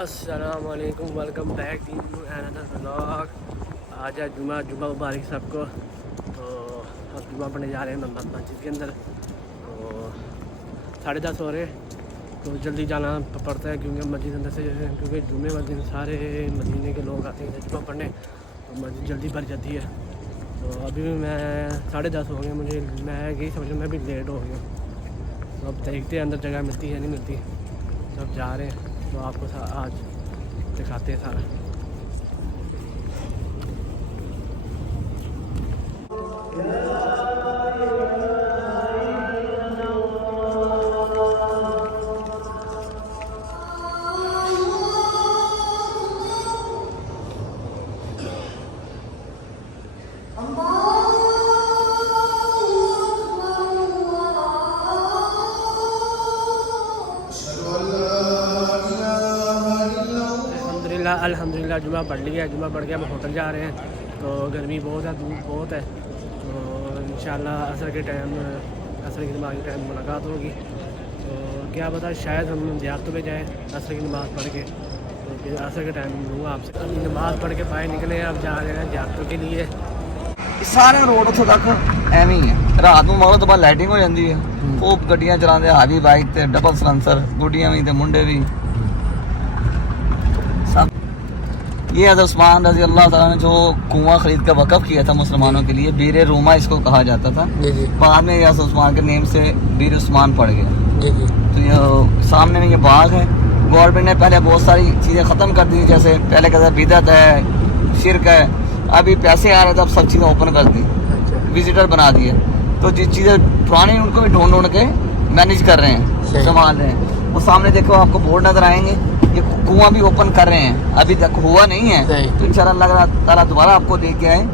السلام علیکم، welcome back to another vlog. آج ہے جمعہ مبارک سب کو۔ تو اب جمعہ پڑھنے جا رہے ہیں مسجد کے اندر، تو 10:30 ہو رہے، تو جلدی جانا پڑتا ہے کیونکہ مسجد اندر سے کیونکہ جمعے والے دن سارے مدینے کے لوگ آتے ہیں جمعہ پڑھنے، تو مسجد جلدی بھر جاتی ہے۔ تو ابھی بھی میں 10:30 ہو گئے، میں یہی سمجھ میں بھی لیٹ ہو گیا۔ تو اب دیکھتے ہیں اندر جگہ ملتی ہے نہیں ملتی، تو اب جا رہے ہیں، تو آپ کو آج دکھاتے ہیں سارا۔ الحمدللہ جمعہ پڑھ لیا، جمعہ پڑھ کے اب ہوٹل جا رہے ہیں۔ تو گرمی بہت ہے، دھوپ بہت ہے، تو انشاءاللہ عصر کی نماز کے ٹائم ملاقات ہوگی۔ تو کیا پتہ شاید ہم زیارتوں پہ جائیں عصر کی نماز پڑھ کے، تو پھر عصر کے ٹائم لوں گا آپ سے۔ نماز پڑھ کے باہر نکلے، اب جا رہے ہیں زیارتوں کے لیے۔ سارے روڈ اتوں تک ایویں ہی ہے، رات کو مارو تو بعد لائٹنگ ہو جاتی ہے، خوب گڈیاں چلاتے، ہاوی بائک تے ڈبل سلنسر، گڈیاں بھی تے منڈے بھی سب۔ یہ حضرت عثمان رضی اللہ تعالیٰ نے جو کنواں خرید کر وقف کیا تھا مسلمانوں کے لیے، بیر روما اس کو کہا جاتا تھا، بعد میں یہ حضرت عثمان کے نیم سے بیر عثمان پڑ گیا۔ تو یہ سامنے میں یہ باغ ہے، گورنمنٹ نے پہلے بہت ساری چیزیں ختم کر دی، جیسے پہلے کہتے بدعت ہے، شرک ہے، ابھی پیسے آ رہے تھے اب سب چیزیں اوپن کر دی، وزٹر بنا دیے، تو جس چیزیں پرانی ان کو بھی ڈھونڈ کے مینیج کر رہے ہیں، سنبھال رہے ہیں۔ وہ سامنے دیکھو آپ کو بورڈ نظر آئیں گے، یہ کنواں بھی اوپن کر رہے ہیں، ابھی تک ہوا نہیں ہے، تو انشاءاللہ اللہ تعالیٰ دوبارہ آپ کو دے کے آئے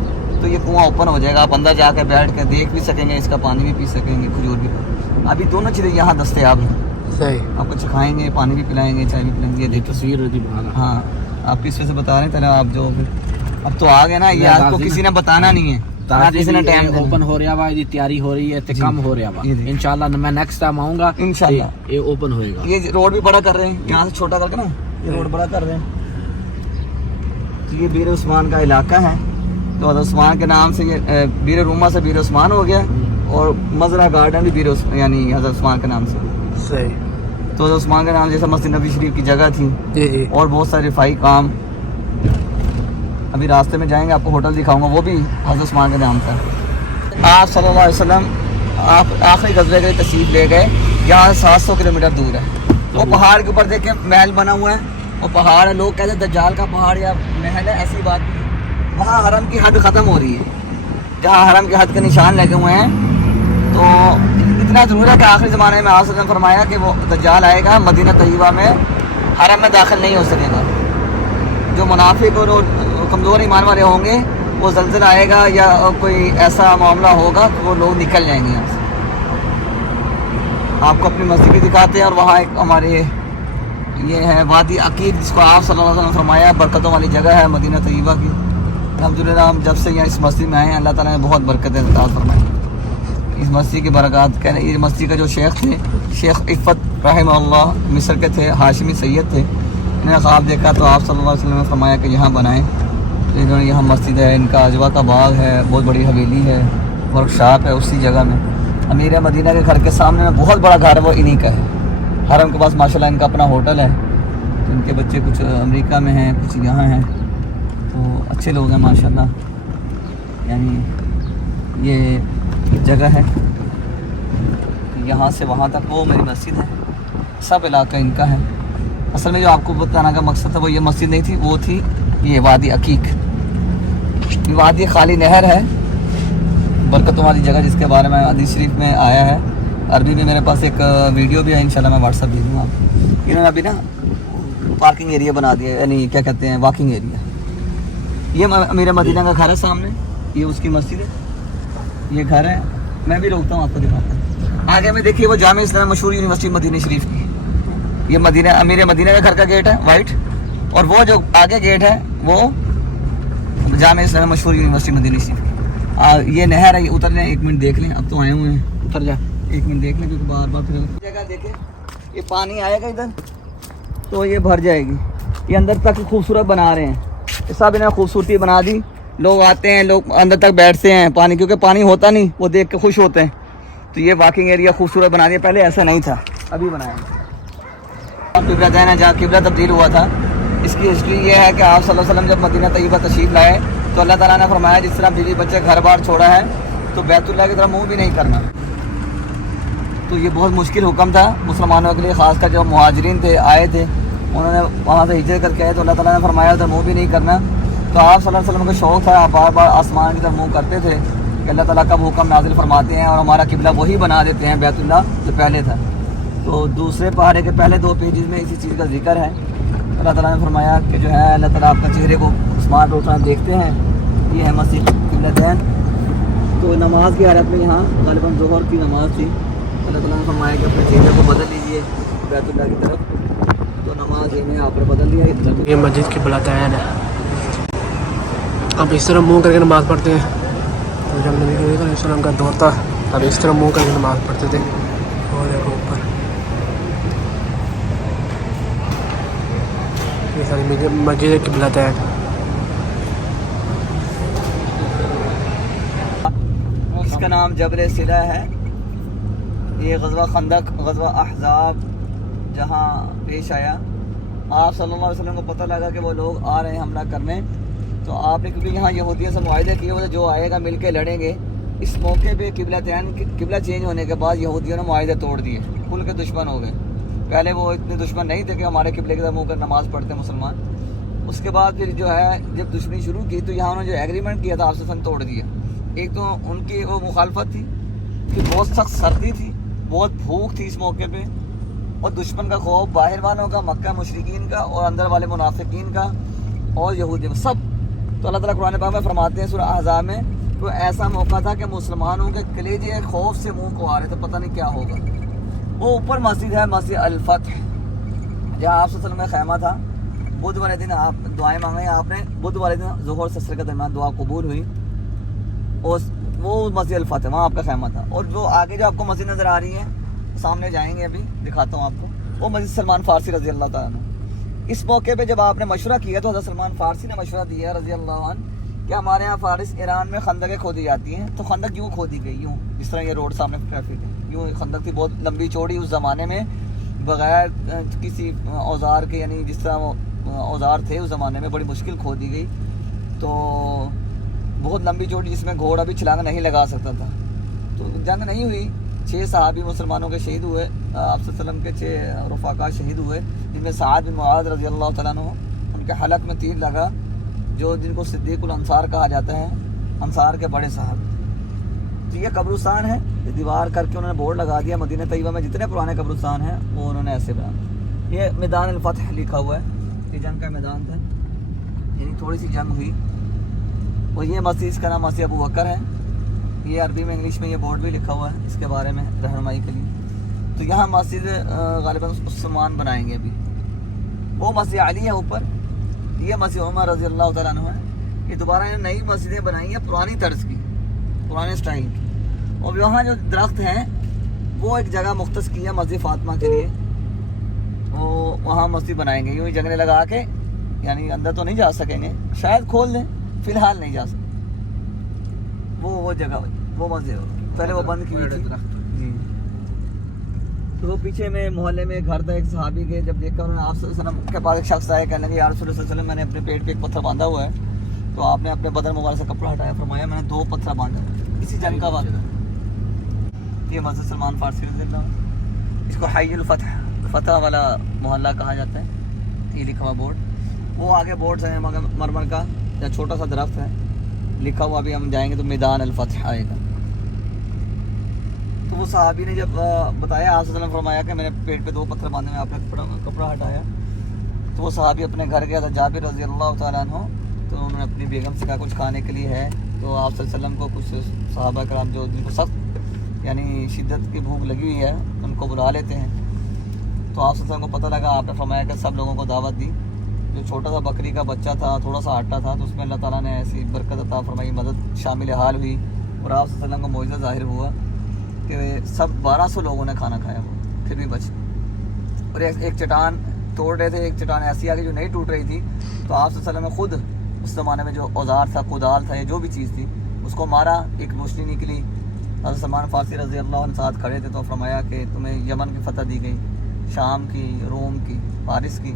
تو یہ کنواں اوپن ہو جائے گا، آپ اندر جا کے بیٹھ کے دیکھ بھی سکیں گے، اس کا پانی بھی پی سکیں گے، کھجور بھی۔ ابھی دونوں چیزیں یہاں دستیاب ہیں، آپ کو چکھائیں گے، پانی بھی پلائیں گے، چائے بھی پلائیں گے۔ دیکھ تصویر ہوتی ہاں، آپ کس وجہ سے بتا رہے ہیں پہلے آپ جو اب تو آ گئے نا، یہ آپ کو کسی نے بتانا نہیں ہے، کسی نے ٹائم اوپن ہو رہا ہے، تیاری ہو رہی ہے، کم ہو رہا ہے، انشاءاللہ میں نیکسٹ ٹائم آؤں گا، انشاءاللہ یہ اوپن ہوئے گا۔ یہ روڈ بھی بڑا کر رہے ہیں، یہاں سے چھوٹا کر کے نا یہ روڈ بڑا کر رہے ہیں۔ تو یہ بیر عثمان کا علاقہ ہے، تو حضرت عثمان کے نام سے یہ بیر روما سے بیر عثمان ہو گیا، اور مزرعہ گارڈن بھی بیر یعنی حضرت عثمان کے نام سے۔ صحیح۔ تو حضرت عثمان کے نام جیسے مسجد نبی شریف کی جگہ تھی، اور بہت سارے رفائی کام، ابھی راستے میں جائیں گے آپ کو ہوٹل دکھاؤں گا، وہ بھی حضرت عثمان کے نام کا۔ آپ صلی اللہ علیہ وسلم آپ آخری غزوے کے لیے تشریف لے گئے، یہاں 700 کلومیٹر دور ہے، وہ پہاڑ کے اوپر دیکھیں محل بنا ہوا ہے، وہ پہاڑ ہے، لوگ کہتے ہیں دجال کا پہاڑ یا محل ہے، ایسی بات نہیں، وہاں حرم کی حد ختم ہو رہی ہے، جہاں حرم کی حد کے نشان لگے ہوئے ہیں۔ تو اتنا ضرور ہے کہ آخری زمانے میں آپ صلی اللہ علیہ وسلم نے فرمایا کہ وہ دجال آئے گا، مدینہ طیبہ میں حرم میں داخل نہیں ہو سکے گا، جو منافق اور کمزور ایمان والے ہوں گے، وہ زلزلہ آئے گا یا کوئی ایسا معاملہ ہوگا کہ وہ لوگ نکل جائیں گے یہاں سے۔ آپ کو اپنی مسجد بھی دکھاتے ہیں، اور وہاں ایک ہمارے یہ ہے وادی عقیق، جس کو آپ صلی اللہ علیہ وسلم نے فرمایا برکتوں والی جگہ ہے مدینہ طیبہ کی۔ الحمدللہ ہم جب سے یہاں اس مسجد میں آئے ہیں، اللہ تعالیٰ نے بہت برکتیں عطا فرمائی، اس مسجد کی برکات۔ کہنے یہ مسجد کا جو شیخ تھے، شیخ عفت رحمہ اللہ، مصر کے تھے، ہاشمی سید تھے، انہوں نے خواب دیکھا تو آپ صلی اللہ علیہ وسلم نے فرمایا کہ یہاں بنائیں، تو انہوں نے یہاں مسجد ہے، ان کا عجوا کا باغ ہے، بہت بڑی حویلی ہے، ورک شاپ ہے اسی جگہ میں۔ امیر مدینہ کے گھر کے سامنے میں بہت بڑا گھر ہے، وہ انہی کا ہے، حرم کے پاس ماشاءاللہ ان کا اپنا ہوٹل ہے، ان کے بچے کچھ امریکہ میں ہیں، کچھ یہاں ہیں، تو اچھے لوگ ہیں ماشاءاللہ۔ یعنی یہ جگہ ہے، یہاں سے وہاں تک وہ میری مسجد ہے، سب علاقہ ان کا ہے۔ اصل میں جو آپ کو بتانا کا مقصد تھا وہ یہ مسجد نہیں تھی، وہ تھی یہ وادی عقیق، یہ وادی خالی نہر ہے، برکتوں والی جگہ، جس کے بارے میں حدیث شریف میں آیا ہے، عربی میں میرے پاس ایک ویڈیو بھی ہے، انشاءاللہ میں واٹس ایپ دے دوں گا آپ۔ انہوں نے ابھی نا پارکنگ ایریا بنا دیا، یعنی کیا کہتے ہیں واکنگ ایریا۔ یہ امیر مدینہ کا گھر ہے سامنے، یہ اس کی مسجد ہے، یہ گھر ہے، میں بھی روکتا ہوں آپ کو دکھاتا ہوں۔ آگے میں دیکھیے وہ جامع اسلام مشہور یونیورسٹی مدینہ شریف کی، یہ مدینہ امیر مدینہ کا گھر کا گیٹ ہے وائٹ، اور وہ جو آگے گیٹ ہے وہ جامع اسلام مشہور یونیورسٹی مدینہ شریف کی۔ یہ نہر ہے، یہ اتر لیں، 1 منٹ دیکھ لیں، اب تو آئے ہوئے ہیں، اتر جا 1 منٹ دیکھ لیں، کیونکہ بار بار پھر جگہ دیکھیں، یہ پانی آئے گا ادھر تو یہ بھر جائے گی، یہ اندر تک خوبصورت بنا رہے ہیں. یہ سب انہیں خوبصورتی بنا دی. لوگ آتے ہیں, لوگ اندر تک بیٹھتے ہیں پانی, کیونکہ پانی ہوتا نہیں, وہ دیکھ کے خوش ہوتے ہیں. تو یہ واکنگ ایریا خوبصورت بنا دیا, پہلے ایسا نہیں تھا, ابھی بنایا. قبلہ دین ہے جہاں قبلہ تبدیل ہوا تھا. اس کی ہسٹری یہ ہے کہ آپ صلی اللہ علیہ وسلم جب مدینہ طیبہ تشریف لائے تو اللہ تعالیٰ نے فرمایا جس طرح بیوی بچے گھر بار چھوڑا ہے تو بیت اللہ کی طرف منہ بھی نہیں کرنا. تو یہ بہت مشکل حکم تھا مسلمانوں کے لیے, خاص کر جو مہاجرین تھے آئے تھے, انہوں نے وہاں سے ہجرت کر کے آئے تو اللہ تعالیٰ نے فرمایا ادھر منہ بھی نہیں کرنا. تو آپ صلی اللہ علیہ وسلم کا شوق تھا, آپ بار بار آسمان کی طرف منہ کرتے تھے کہ اللہ تعالیٰ کب حکم نازل فرماتے ہیں اور ہمارا قبلہ وہی بنا دیتے ہیں بیت اللہ جو پہلے تھا. تو دوسرے پہاڑے کے پہلے 2 پیجز میں اسی چیز کا ذکر ہے. اللہ تعالیٰ نے فرمایا کہ جو ہے اللہ تعالیٰ آپ کا چہرے کو آسمان پہ اٹھنا دیکھتے ہیں. یہ ہے مسجد قبلتین. تو نماز کی حالت میں یہاں غالباً ظہر کی نماز تھی, اللہ تعالیٰ نے فرمایا کہ اپنے چہرے کو بدل لیجیے بیت اللہ کی طرف. تو نماز میں آپ نے بدل دیا. یہ مسجد قبلتین ہے. اب اس طرح منہ کر کے نماز پڑھتے ہیں. تو جب نبی کریم علیہ السلام کا دور تھا اب اس طرح منہ کر کے نماز پڑھتے تھے. اور دیکھو اوپر یہ ساری مسجد قبلتین. اس کا نام جبل صلہ ہے. یہ غزوہ خندق, غزوہ احزاب جہاں پیش آیا, آپ صلی اللہ علیہ وسلم کو پتہ لگا کہ وہ لوگ آ رہے ہیں حملہ کرنے. تو آپ نے کیونکہ یہاں یہودیوں سے معاہدے کیے ہوئے جو آئے گا مل کے لڑیں گے. اس موقع پہ قبلہ چینج ہونے کے بعد یہودیوں نے معاہدے توڑ دیے, کھل کے دشمن ہو گئے. پہلے وہ اتنے دشمن نہیں تھے کہ ہمارے قبلے کی طرف منہ کر نماز پڑھتے مسلمان. اس کے بعد پھر جو ہے جب دشمنی شروع کی تو یہاں انہوں نے جو ایگریمنٹ کیا تھا آپ سے توڑ دیا. ایک تو ان کی وہ مخالفت تھی کہ بہت سخت سردی تھی, بہت بھوک تھی اس موقع پہ, اور دشمن کا خوف باہر والوں کا, مکہ مشرکین کا, اور اندر والے منافقین کا اور یہودی سب. تو اللہ تعالیٰ قرآن پاک میں فرماتے ہیں سورہ احزاب میں تو ایسا موقع تھا کہ مسلمانوں کے کلیجے خوف سے منہ کو آ رہے تھے, پتہ نہیں کیا ہوگا. وہ اوپر مسجد ہے, مسجد الفتح, جہاں آپ صلی اللہ علیہ وسلم کا خیمہ تھا. بدھ والے دن آپ دعائیں مانگیں, آپ نے بدھ والے دن ظہر سے عصر کے درمیان دعا قبول ہوئی. وہ مسجد الفتح وہاں آپ کا خیمہ تھا. اور جو آگے جو آپ کو مسجد نظر آ رہی ہے سامنے جائیں گے, ابھی دکھاتا ہوں آپ کو, وہ مسجد سلمان فارسی رضی اللہ تعالیٰ عنہ. اس موقع پہ جب آپ نے مشورہ کیا تو حضرت سلمان فارسی نے مشورہ دیا رضی اللہ عنہ کہ ہمارے یہاں فارس ایران میں خندقیں کھودی جاتی ہیں. تو خندق یوں کھودی گئی, یوں جس طرح یہ روڈ سامنے ٹریفک ہے, یوں خندق تھی بہت لمبی چوڑی اس زمانے میں, بغیر کسی اوزار کے, یعنی جس طرح وہ اوزار تھے اس زمانے میں, بڑی مشکل کھودی گئی. تو بہت لمبی چوڑی جس میں گھوڑا بھی چھلانگ نہیں لگا سکتا تھا. تو جنگ نہیں ہوئی, 6 صحابی مسلمانوں کے شہید ہوئے, آپ صلی اللہ علیہ وسلم کے 6 رفقا شہید ہوئے, جن میں سعد بن معاذ رضی اللہ تعالیٰ عنہ, ان کے حلق میں تیر لگا, جو جن کو صدیق الانصار کہا جاتا ہے, انصار کے بڑے صاحب. تو یہ قبرستان ہے, یہ دیوار کر کے انہوں نے بورڈ لگا دیا. مدینہ طیبہ میں جتنے پرانے قبرستان ہیں وہ انہوں نے ایسے بنا. یہ میدان الفتح لکھا ہوا ہے, یہ جنگ کا میدان تھا, یعنی تھوڑی سی جنگ ہوئی. اور یہ مسجد, اس کا نام مسجد ابو بکر ہے. یہ عربی میں انگلش میں یہ بورڈ بھی لکھا ہوا ہے اس کے بارے میں رہنمائی کے لیے. تو یہاں مسجد غالباً عثمان بنائیں گے ابھی. وہ مسجد علی ہے اوپر, یہ مسجد عمر رضی اللہ تعالیٰ عنہ ہے. یہ دوبارہ نئی مسجدیں بنائی ہیں پرانی طرز کی, پرانے سٹائل کی. اور وہاں جو درخت ہیں وہ ایک جگہ مختص کی ہے مسجد فاطمہ کے لیے, وہ وہاں مسجد بنائیں گے یوں ہی جنگلے لگا کے, یعنی اندر تو نہیں جا سکیں گے, شاید کھول دیں, فی الحال نہیں جا سکتے. وہ جگہ وہ مسجد پہلے وہ بند کی ہوئی تھی. جی. تو وہ پیچھے میں محلے میں گھر تھا ایک صحابی کے, جب دیکھا انہوں نے آپ صلی اللہ علیہ وسلم کے پاس ایک شخص آیا, کہنے لگے یا رسول اللہ صلی اللہ علیہ وسلم میں نے اپنے پیٹ پہ ایک پتھر باندھا ہوا ہے. تو آپ نے اپنے بدن مبارک سے کپڑا ہٹایا, فرمایا میں نے 2 پتھر باندھا, اسی جنگ کا واقعہ. یہ مسجد سلمان فارسی رضی اللہ عنہ, اس کو حی الفتح, فتح والا محلہ کہا جاتا ہے. یہ لکھا ہوا بورڈ, وہ آگے بورڈ ہے مرمر کا یا چھوٹا سا درخت ہے لکھا ہوا. ابھی ہم جائیں گے تو میدان الفتح آئے گا. تو وہ صحابی نے جب بتایا, آپ صلی اللہ علیہ وسلم فرمایا کہ میں نے پیٹ پہ 2 پتھر باندھے, میں آپ نے کپڑا ہٹایا. تو وہ صحابی اپنے گھر گیا تھا, جابر رضی اللہ تعالیٰ عنہ. تو انہوں نے اپنی بیگم سے کہا کچھ کھانے کے لیے ہے. تو آپ صلی اللہ علیہ وسلم کو کچھ صحابہ کرام جو جن کو سخت یعنی شدت کی بھوک لگی ہوئی ہے ان کو بلا لیتے ہیں. تو آپ صلی اللہ علیہ وسلم کو پتہ لگا, آپ نے فرمایا کہ سب لوگوں کو دعوت دی. جو چھوٹا سا بکری کا بچہ تھا, تھوڑا سا آٹا تھا, تو اس میں اللہ تعالیٰ نے ایسی برکت عطا فرمائی, مدد شامل حال ہوئی. اور آپ صلی اللہ علیہ وسلم کو معجزہ ظاہر ہوا کہ سب 1200 لوگوں نے کھانا کھایا, وہ پھر بھی بچ. اور ایک چٹان توڑ رہے تھے, ایک چٹان ایسی آگے جو نہیں ٹوٹ رہی تھی, تو آپ صلی اللہ علیہ وسلم نے خود اس زمانے میں جو اوزار تھا, کدال تھا یا جو بھی چیز تھی, اس کو مارا, ایک روشنی نکلی. حضرت سلمان فارسی رضی اللہ عنہ ساتھ کھڑے تھے, تو فرمایا کہ تمہیں یمن کی فتح دی گئی, شام کی, روم کی, فارس کی.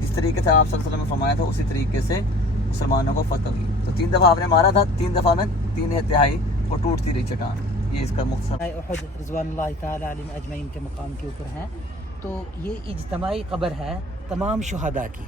جس طریقے سے آپ صلی اللہ علیہ وسلم نے فرمایا تھا اسی طریقے سے مسلمانوں کو فتح ہوئی. تو 3 دفعہ آپ نے مارا تھا, 3 دفعہ میں 3/3 وہ ٹوٹتی رہی چٹان. یہ اس کا مختصر. احد رضوان اللہ تعالی علیہ اجمعین کے مقام کے اوپر ہیں. تو یہ اجتماعی قبر ہے تمام شہداء کی,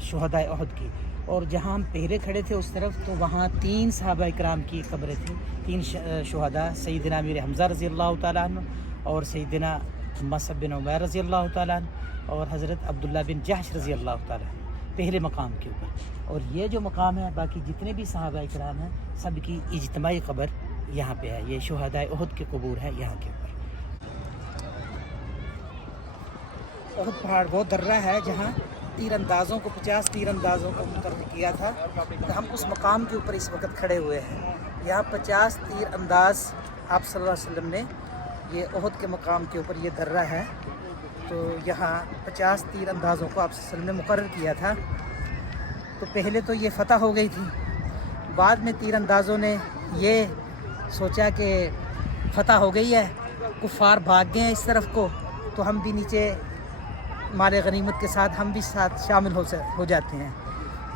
شہداء احد کی. اور جہاں ہم پہلے کھڑے تھے اس طرف, تو وہاں 3 صحابہ اکرام کی قبریں تھیں, 3 شہداء, سیدنا امیر حمزہ رضی اللہ تعالیٰ عنہ, اور سیدنا مصعب بن عمیر رضی اللہ تعالیٰ عنہ, اور حضرت عبداللہ بن جحش رضی اللہ تعالیٰ عنہ پہلے مقام کے اوپر. اور یہ جو مقام ہے, باقی جتنے بھی صحابہ اکرام ہیں سب کی اجتماعی قبر یہاں پہ ہے. یہ شہداء احد کے قبور ہے یہاں کے اوپر. احد پہاڑ وہ درہ ہے جہاں تیر اندازوں کو 50 تیر اندازوں کو مقرر کیا تھا. ہم اس مقام کے اوپر اس وقت کھڑے ہوئے ہیں. یہاں 50 تیر انداز آپ صلی اللہ علیہ وسلم نے, یہ احد کے مقام کے اوپر یہ درہ ہے, تو یہاں 50 تیر اندازوں کو آپ صلی اللہ علیہ وسلم نے مقرر کیا تھا. تو پہلے تو یہ فتح ہو گئی تھی, بعد میں تیر اندازوں نے یہ سوچا کہ فتح ہو گئی ہے, کفار بھاگ گئے ہیں اس طرف کو, تو ہم بھی نیچے مال غنیمت کے ساتھ ہم بھی ساتھ شامل ہو جاتے ہیں.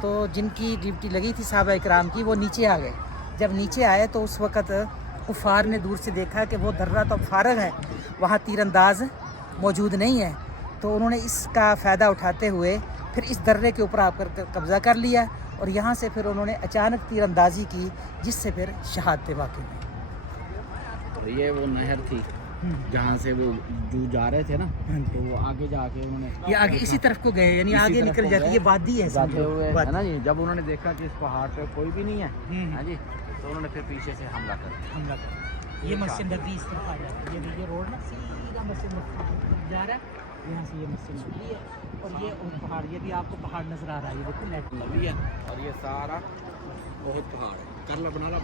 تو جن کی ڈیوٹی لگی تھی صحابہ اکرام کی, وہ نیچے آ گئے. جب نیچے آئے تو اس وقت کفار نے دور سے دیکھا کہ وہ درہ تو فارغ ہے, وہاں تیر انداز موجود نہیں ہے. تو انہوں نے اس کا فائدہ اٹھاتے ہوئے پھر اس درے کے اوپر آ کر قبضہ کر لیا, اور یہاں سے پھر انہوں نے اچانک تیر اندازی کی, جس سے پھر شہادت واقع ہوئی. یہ وہ نہر تھی جہاں سے وہ جو جا رہے تھے نا, تو وہ آگے جا کے انہوں نے یہ آگے اسی طرف کو گئے, یعنی آگے نکل جاتے. یہ وادی ہے جاتے ہوئے ہے نا جی. جب انہوں نے دیکھا کہ اس پہاڑ پہ کوئی بھی نہیں ہے ہاں جی, تو انہوں نے پھر پیچھے سے حملہ کر. یہ مسجد نبی اس طرف آ جاتا ہے. یہ روڈ نا سیدھا مسجد نبی جا رہا ہے, یہاں سے یہ مسجد نبی ہے. اور یہ پہاڑ, یہ بھی آپ کو پہاڑ نظر آ رہا ہے, یہ دیکھو نیٹ نبی ہے, اور یہ سارا بہت پہاڑ ہے. کر لا, بنا لا.